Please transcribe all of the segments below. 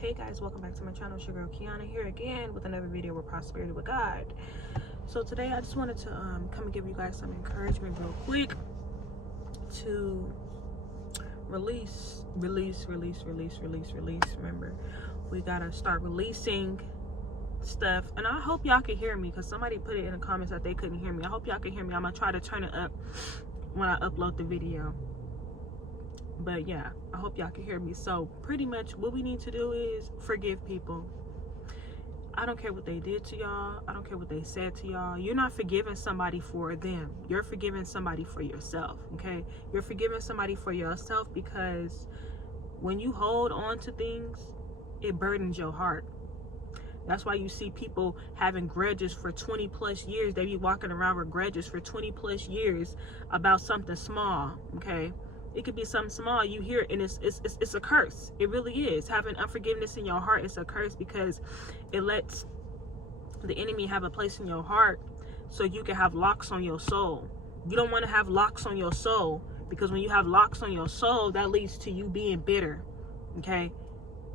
Hey guys, welcome back to my channel. It's your girl Kiana here again with another video with Prosperity with God. So today I just wanted to come and give you guys some encouragement real quick to release. Remember, we gotta start releasing stuff, and I hope y'all can hear me because somebody put it in the comments that they couldn't hear me. I hope y'all can hear me. I'm gonna try to turn it up when I upload the video. But yeah, I hope y'all can hear me. So pretty much what we need to do is forgive people. I don't care what they did to y'all. I don't care what they said to y'all. You're not forgiving somebody for them. You're forgiving somebody for yourself, okay? You're forgiving somebody for yourself because when you hold on to things, it burdens your heart. That's why you see people having grudges for 20 plus years. They be walking around with grudges for 20 plus years about something small, okay? It could be something small. You hear it and it's a curse. It really is. Having unforgiveness in your heart is a curse because it lets the enemy have a place in your heart so you can have locks on your soul. You don't want to have locks on your soul because when you have locks on your soul, that leads to you being bitter, okay?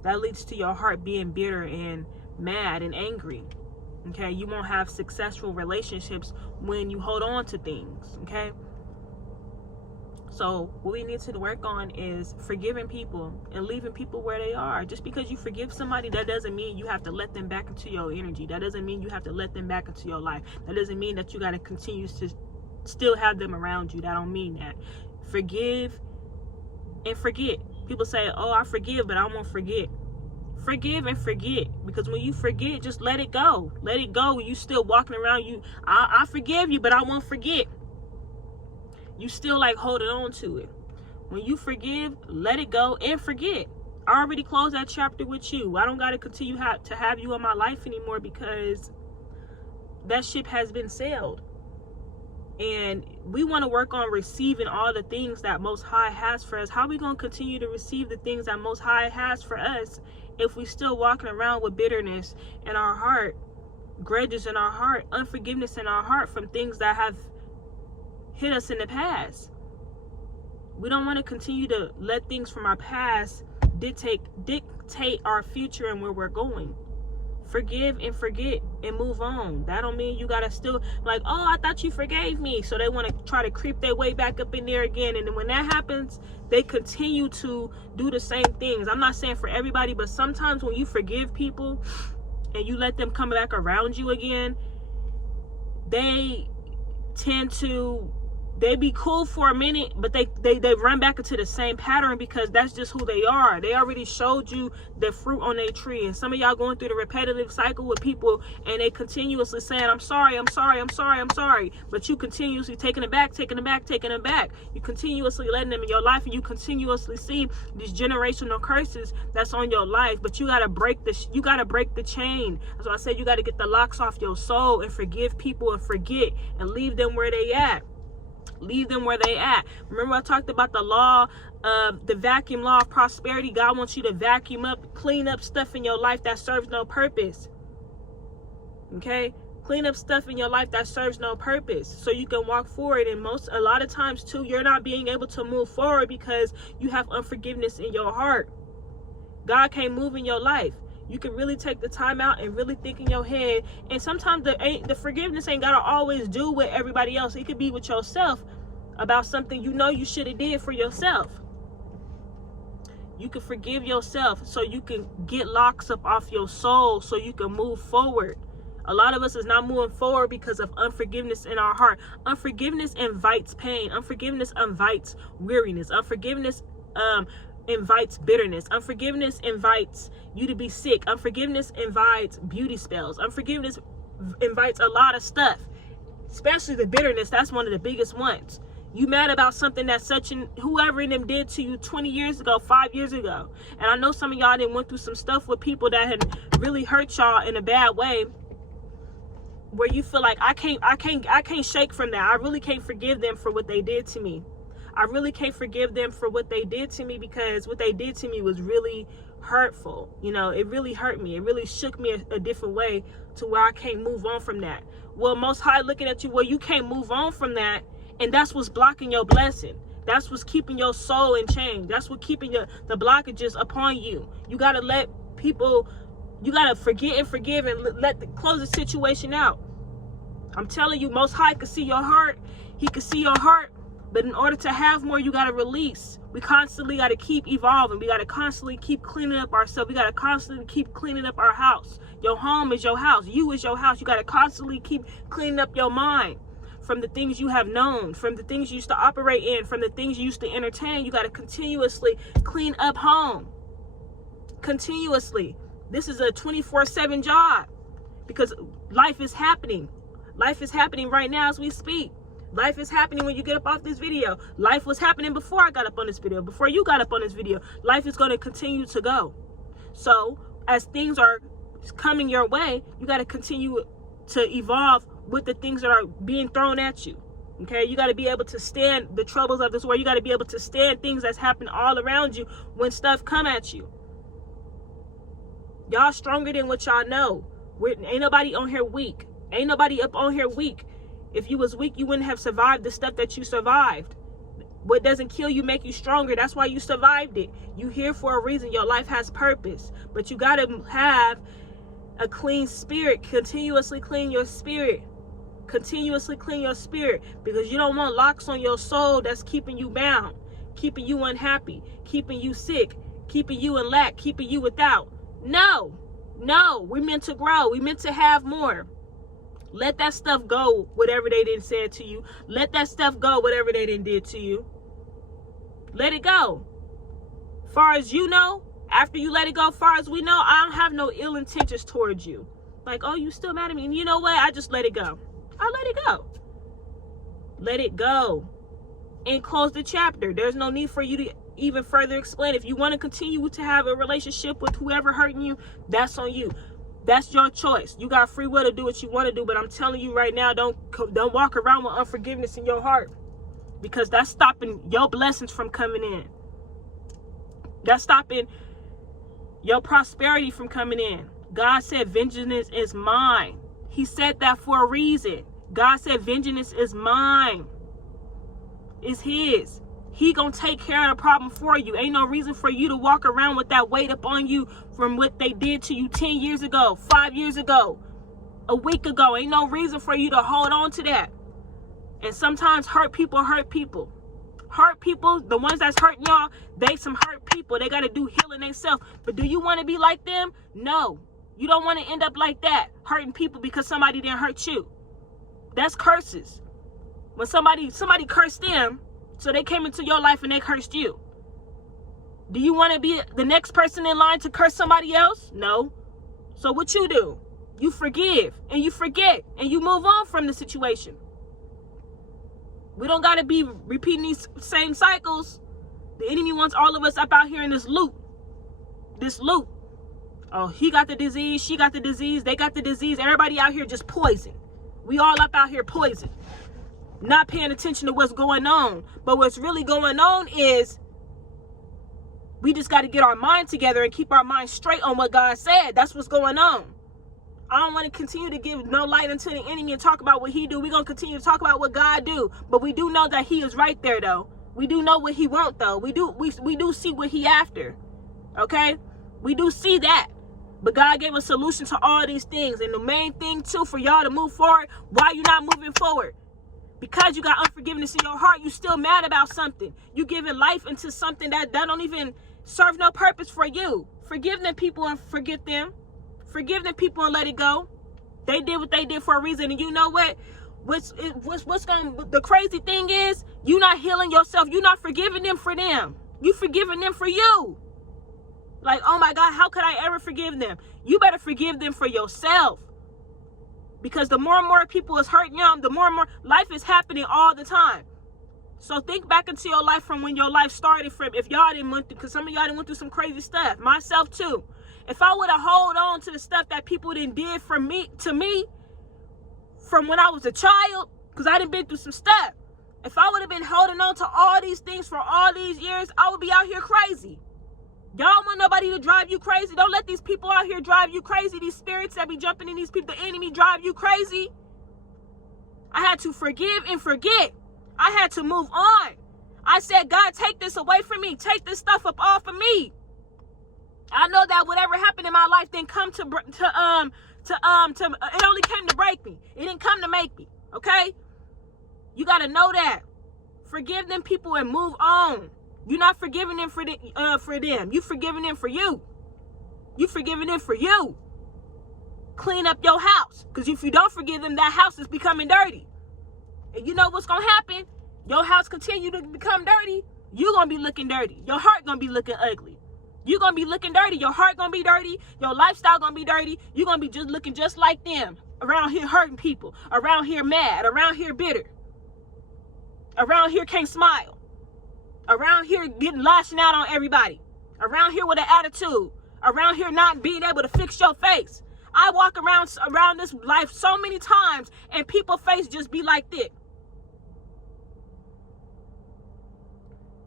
That leads to your heart being bitter and mad and angry, okay? You won't have successful relationships when you hold on to things, okay? So what we need to work on is forgiving people and leaving people where they are. Just because you forgive somebody, that doesn't mean you have to let them back into your energy. That doesn't mean you have to let them back into your life. That doesn't mean that you got to continue to still have them around you. That don't mean that. Forgive and forget. People say, oh, I forgive, but I won't forget. Forgive and forget, because when you forget, just let it go. Let it go. You still walking around, I forgive you, but I won't forget. You still like holding on to it. When you forgive, let it go and forget. I already closed that chapter with you. I don't got to continue to have you in my life anymore because that ship has been sailed. And we want to work on receiving all the things that Most High has for us. How are we going to continue to receive the things that Most High has for us if we still walking around with bitterness in our heart, grudges in our heart, unforgiveness in our heart from things that have hit us in the past? We don't want to continue to let things from our past dictate our future and where we're going. Forgive and forget and move on. That don't mean you gotta still like, oh, I thought you forgave me. So they want to try to creep their way back up in there again. And then when that happens, they continue to do the same things. I'm not saying for everybody, but sometimes when you forgive people and you let them come back around you again, they tend to, they be cool for a minute, but they run back into the same pattern because that's just who they are. They already showed you the fruit on their tree. And some of y'all going through the repetitive cycle with people and they continuously saying, I'm sorry. But you continuously taking it back. You continuously letting them in your life, and you continuously see these generational curses that's on your life. But you gotta break the chain. That's why I said you gotta get the locks off your soul and forgive people and forget and leave them where they at. Leave them where they at. Remember I talked about the law of the vacuum law of prosperity. God wants you to vacuum up, clean up stuff in your life that serves no purpose. Okay? Clean up stuff in your life that serves no purpose so you can walk forward. And a lot of times too, you're not being able to move forward because you have unforgiveness in your heart. God can't move in your life. You can really take the time out and really think in your head. And sometimes the forgiveness ain't gotta always do with everybody else. It could be with yourself about something you know you should have did for yourself. You can forgive yourself so you can get locks up off your soul so you can move forward. A lot of us is not moving forward because of unforgiveness in our heart. Unforgiveness invites pain. Unforgiveness invites weariness. Unforgiveness invites bitterness. Unforgiveness invites you to be sick. Unforgiveness invites beauty spells. Unforgiveness invites a lot of stuff, especially the bitterness. That's one of the biggest ones. You mad about something that whoever in them did to you 20 years ago, 5 years ago. And I know some of y'all done went through some stuff with people that had really hurt y'all in a bad way, where you feel like I can't shake from that. I really can't forgive them for what they did to me. I really can't forgive them for what they did to me because what they did to me was really hurtful. You know, it really hurt me. It really shook me a different way to where I can't move on from that. Well, Most High looking at you, well, you can't move on from that. And that's what's blocking your blessing. That's what's keeping your soul in chains. That's what keeping the blockages upon you. You got to let People, you got to forget and forgive and close the situation out. I'm telling you, Most High can see your heart. He can see your heart. But in order to have more, you got to release. We constantly got to keep evolving. We got to constantly keep cleaning up ourselves. We got to constantly keep cleaning up our house. Your home is your house. You is your house. You got to constantly keep cleaning up your mind from the things you have known, from the things you used to operate in, from the things you used to entertain. You got to continuously clean up home. Continuously. This is a 24/7 job because life is happening. Life is happening right now as we speak. Life is happening when you get up off this video. Life was happening before I got up on this video, before you got up on this video. Life is going to continue to go. So as things are coming your way, you got to continue to evolve with the things that are being thrown at you. Okay, you got to be able to stand the troubles of this world. You got to be able to stand things that's happening all around you when stuff come at you. Y'all stronger than what y'all know. Ain't nobody on here weak. Ain't nobody up on here weak. If you was weak, you wouldn't have survived the stuff that you survived. What doesn't kill you make you stronger. That's why you survived it. You here for a reason. Your life has purpose. But you got to have a clean spirit. Continuously clean your spirit. Continuously clean your spirit. Because you don't want locks on your soul that's keeping you bound. Keeping you unhappy. Keeping you sick. Keeping you in lack. Keeping you without. No. No. We're meant to grow. We're meant to have more. Let that stuff go, whatever they didn't say to you. Let that stuff go, whatever they didn't did to you. Let it go. Far as you know, after you let it go, far as we know, I don't have no ill intentions towards you. Like, oh, you still mad at me? And you know what? I just let it go. I let it go. Let it go. And close the chapter. There's no need for you to even further explain. If you want to continue to have a relationship with whoever hurting you, that's on you. That's your choice. You got free will to do what you want to do. But I'm telling you right now, don't walk around with unforgiveness in your heart. Because that's stopping your blessings from coming in. That's stopping your prosperity from coming in. God said, vengeance is mine. He said that for a reason. God said, vengeance is mine. It's his. He gonna take care of the problem for you. Ain't no reason for you to walk around with that weight up on you from what they did to you 10 years ago, 5 years ago, a week ago. Ain't no reason for you to hold on to that. And sometimes hurt people hurt people. Hurt people, the ones that's hurting y'all, they some hurt people. They got to do healing themselves. But do you want to be like them? No. You don't want to end up like that, hurting people because somebody didn't hurt you. That's curses. When somebody cursed them, so they came into your life and they cursed you. Do you want to be the next person in line to curse somebody else? No. So what you do? You forgive and you forget and you move on from the situation. We don't got to be repeating these same cycles. The enemy wants all of us up out here in this loop. This loop. Oh, he got the disease. She got the disease. They got the disease. Everybody out here just poison. We all up out here poison. Not paying attention to what's going on. But what's really going on is we just got to get our mind together and keep our mind straight on what God said. That's what's going on. I don't want to continue to give no light unto the enemy and talk about what he do. We're going to continue to talk about what God do. But we do know that he is right there, though. We do know what he want, though. We do see what he after. Okay? We do see that. But God gave a solution to all these things. And the main thing, too, for y'all to move forward, why you not moving forward? Because you got unforgiveness in your heart, you still mad about something. You giving life into something that don't even serve no purpose for you. Forgive them people and forget them. Forgive them people and let it go. They did what they did for a reason. And you know what? The crazy thing is, you not healing yourself. You not forgiving them for them. You forgiving them for you. Like, oh my God, how could I ever forgive them? You better forgive them for yourself. Because the more and more people is hurting you, the more and more life is happening all the time. So think back into your life from when your life started from, if y'all didn't went through, because some of y'all didn't went through some crazy stuff. Myself too. If I would have held on to the stuff that people didn't did from me, to me, from when I was a child, because I done been through some stuff. If I would have been holding on to all these things for all these years, I would be out here crazy. Y'all want nobody to drive you crazy. Don't let these people out here drive you crazy. These spirits that be jumping in these people, the enemy drive you crazy. I had to forgive and forget. I had to move on. I said, God, take this away from me. Take this stuff up off of me. I know that whatever happened in my life didn't come it only came to break me. It didn't come to make me. Okay? You got to know that. Forgive them people and move on. You're not forgiving them for them. You forgiving them for you. You forgiving them for you. Clean up your house. Because if you don't forgive them, that house is becoming dirty. And you know what's going to happen? Your house continue to become dirty. You're going to be looking dirty. Your heart going to be looking ugly. You're going to be looking dirty. Your heart going to be dirty. Your lifestyle going to be dirty. You're going to be just looking just like them. Around here hurting people. Around here mad. Around here bitter. Around here can't smile. Around here getting lashing out on everybody. Around here with an attitude. Around here not being able to fix your face. I walk around this life so many times and people's face just be like this.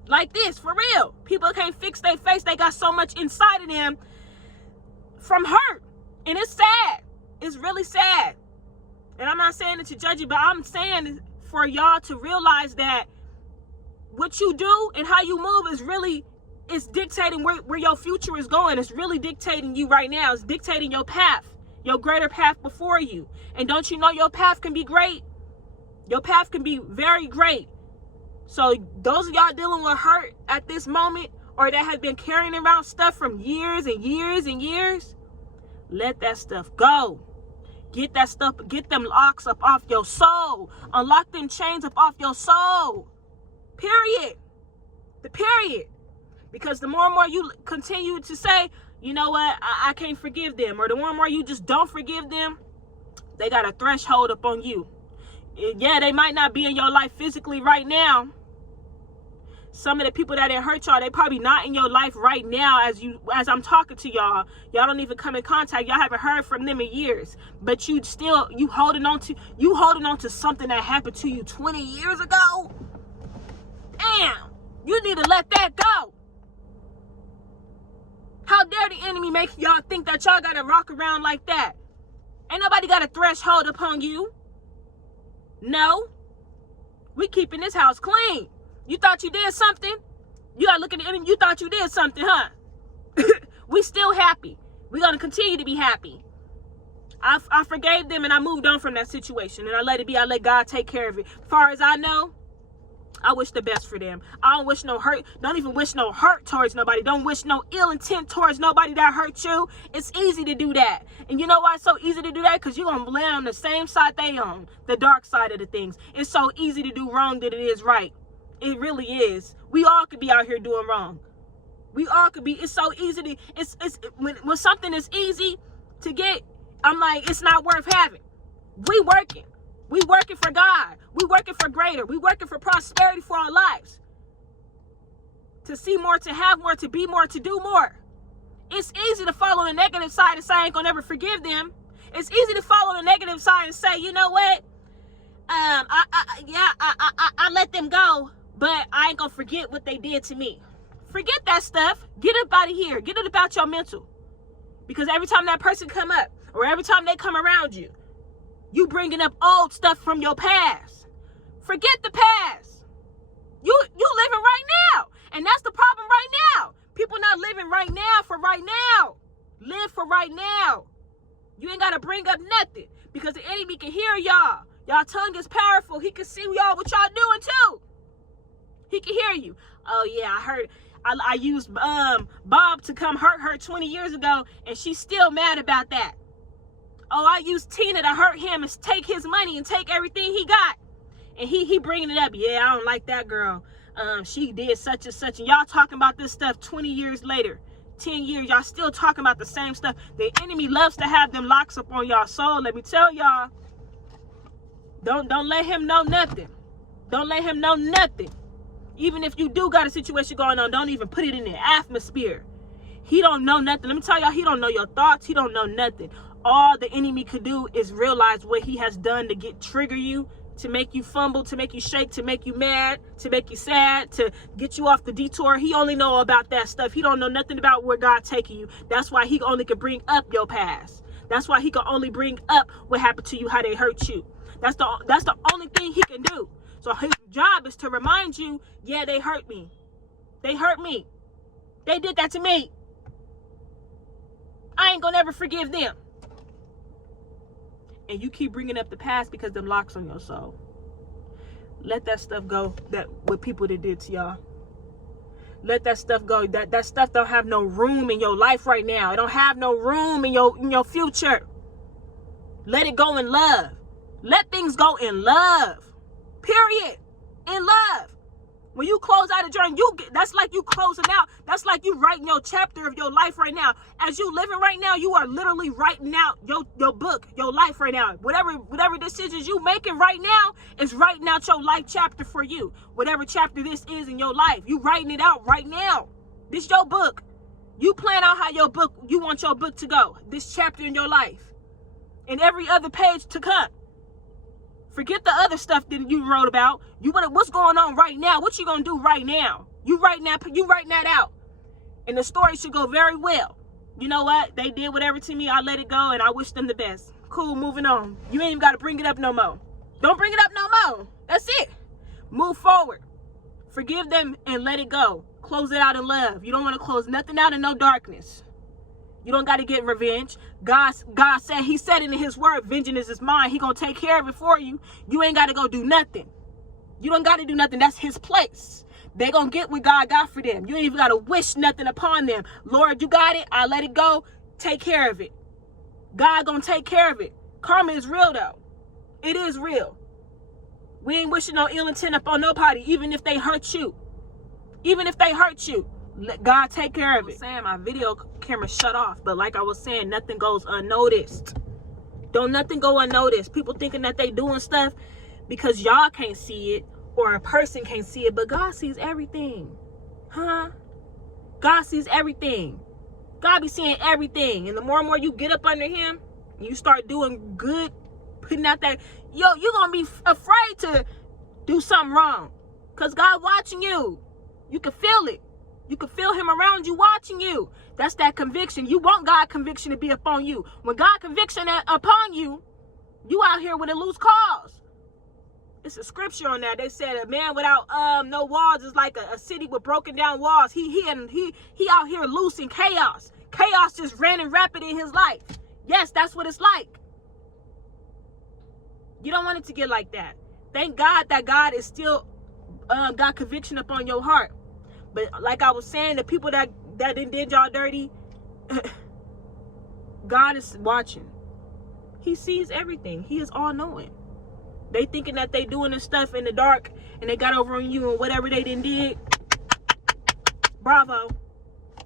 Like this, for real. People can't fix their face. They got so much inside of them from hurt. And it's sad. It's really sad. And I'm not saying it to judge you, but I'm saying for y'all to realize that what you do and how you move is dictating where your future is going. It's really dictating you right now. It's dictating your path, your greater path before you. And don't you know your path can be great? Your path can be very great. So those of y'all dealing with hurt at this moment, or that have been carrying around stuff from years and years and years, let that stuff go. Get that stuff, get them locks up off your soul. Unlock them chains up off your soul. Period. The period. Because the more and more you continue to say, you know what, I can't forgive them, or the more and more you just don't forgive them, they got a threshold up on you. Yeah, they might not be in your life physically right now. Some of the people that hurt y'all, they probably not in your life right now as I'm talking to y'all. Y'all don't even come in contact. Y'all haven't heard from them in years. But you holding on to something that happened to you 20 years ago. Damn, you need to let that go. How dare the enemy make y'all think that y'all gotta rock around like that? Ain't nobody got a threshold upon you. No. We keeping this house clean. You thought you did something? You gotta look at the enemy. You thought you did something, huh? We still happy. We're gonna continue to be happy. I forgave them and I moved on from that situation. And I let it be. I let God take care of it. As far as I know, I wish the best for them. I don't wish no hurt. Don't even wish no hurt towards nobody. Don't wish no ill intent towards nobody that hurt you. It's easy to do that. And you know why it's so easy to do that? Because you're going to land on the same side they on. The dark side of the things. It's so easy to do wrong that it is right. It really is. We all could be out here doing wrong. We all could be. It's so easy to, when something is easy to get, I'm like, it's not worth having. We working. We working for God. We working for greater. We working for prosperity for our lives. To see more, to have more, to be more, to do more. It's easy to follow the negative side and say I ain't gonna never forgive them. It's easy to follow the negative side and say, you know what? I let them go, but I ain't gonna forget what they did to me. Forget that stuff. Get up out of here. Get it about your mental. Because every time that person come up, or every time they come around you, you bringing up old stuff from your past. Forget the past. You living right now. And that's the problem right now. People not living right now for right now. Live for right now. You ain't got to bring up nothing. Because the enemy can hear y'all. Y'all tongue is powerful. He can see y'all what y'all doing too. He can hear you. Oh yeah, I heard. I used Bob to come hurt her 20 years ago. And she's still mad about that. Oh, I used Tina to hurt him and take his money and take everything he got. And he bringing it up. Yeah, I don't like that girl. She did such and such. And y'all talking about this stuff 20 years later. 10 years, y'all still talking about the same stuff. The enemy loves to have them locks up on y'all soul. Let me tell y'all. Don't let him know nothing. Don't let him know nothing. Even if you do got a situation going on, don't even put it in the atmosphere. He don't know nothing. Let me tell y'all, he don't know your thoughts. He don't know nothing. All the enemy could do is realize what he has done to trigger you, to make you fumble, to make you shake, to make you mad, to make you sad, to get you off the detour. He only know about that stuff. He don't know nothing about where God taking you. That's why he only can bring up your past. That's why he can only bring up what happened to you, how they hurt you. That's the only thing he can do. So his job is to remind you, yeah, they hurt me. They hurt me. They did that to me. I ain't gonna never forgive them. And you keep bringing up the past because them locks on your soul. Let that stuff go, that what people that did to y'all. Let that stuff go. That stuff don't have no room in your life right now. It don't have no room in your future. Let it go in love. Let things go in love. Period. In love. When you close out a journey, that's like you closing out. That's like you writing your chapter of your life right now. As you living right now, you are literally writing out your book, your life right now. Whatever decisions you making right now is writing out your life chapter for you. Whatever chapter this is in your life, you writing it out right now. This your book. You plan out how you want your book to go. This chapter in your life. And every other page to come. Forget the other stuff that you wrote about. What's going on right now? What you gonna do right now? You writing that out. And the story should go very well. You know what? They did whatever to me. I let it go and I wish them the best. Cool, moving on. You ain't even gotta bring it up no more. Don't bring it up no more. That's it. Move forward. Forgive them and let it go. Close it out in love. You don't want to close nothing out in no darkness. You don't got to get revenge. God said, he said it in his word, vengeance is mine. He gonna take care of it for you. You ain't got to go do nothing. You don't got to do nothing. That's his place. They gonna get what God got for them. You ain't even got to wish nothing upon them. Lord, you got it. I let it go. Take care of it. God gonna take care of it. Karma is real though. It is real. We ain't wishing no ill intent upon nobody, even if they hurt you. Even if they hurt you. Let God take care of it. Saying my video camera shut off, but like I was saying, nothing goes unnoticed. Don't nothing go unnoticed. People thinking that they doing stuff because y'all can't see it or a person can't see it, but God sees everything. Huh? God sees everything. God be seeing everything. And the more and more you get up under him, you start doing good, putting out that, you're gonna be afraid to do something wrong. Because God watching you. You can feel it. You can feel him around you watching you. That's that conviction. You want God conviction to be upon you. When God conviction upon you, you out here with a loose cause. It's a scripture on that. They said a man without no walls is like a city with broken down walls. He out here loose in chaos. Chaos just ran and rapid in his life. Yes, that's what it's like. You don't want it to get like that. Thank God that God is still got conviction upon your heart. But like I was saying, the people that did y'all dirty, God is watching. He sees everything. He is all knowing. They thinking that they doing this stuff in the dark and they got over on you and whatever they did. Bravo.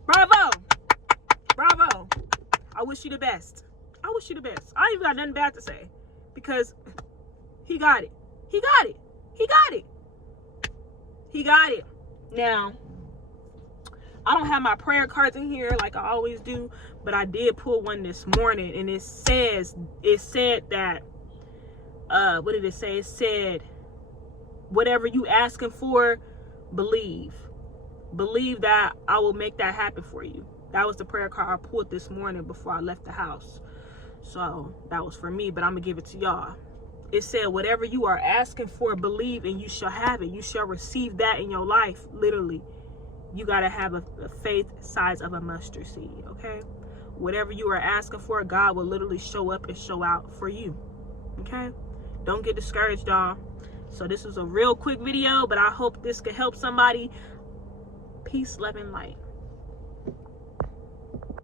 Bravo. Bravo. I wish you the best. I wish you the best. I ain't even got nothing bad to say because he got it. He got it. He got it. He got it. Now, I don't have my prayer cards in here like I always do, but I did pull one this morning, and it said that, what did it say? It said, whatever you asking for, believe that I will make that happen for you. That was the prayer card I pulled this morning before I left the house. So that was for me, but I'm gonna give it to y'all. It said, whatever you are asking for, believe, and you shall have it. You shall receive that in your life, literally. You got to have a faith size of a mustard seed, okay? Whatever you are asking for, God will literally show up and show out for you, okay? Don't get discouraged, y'all. So this was a real quick video, but I hope this could help somebody. Peace, love, and light.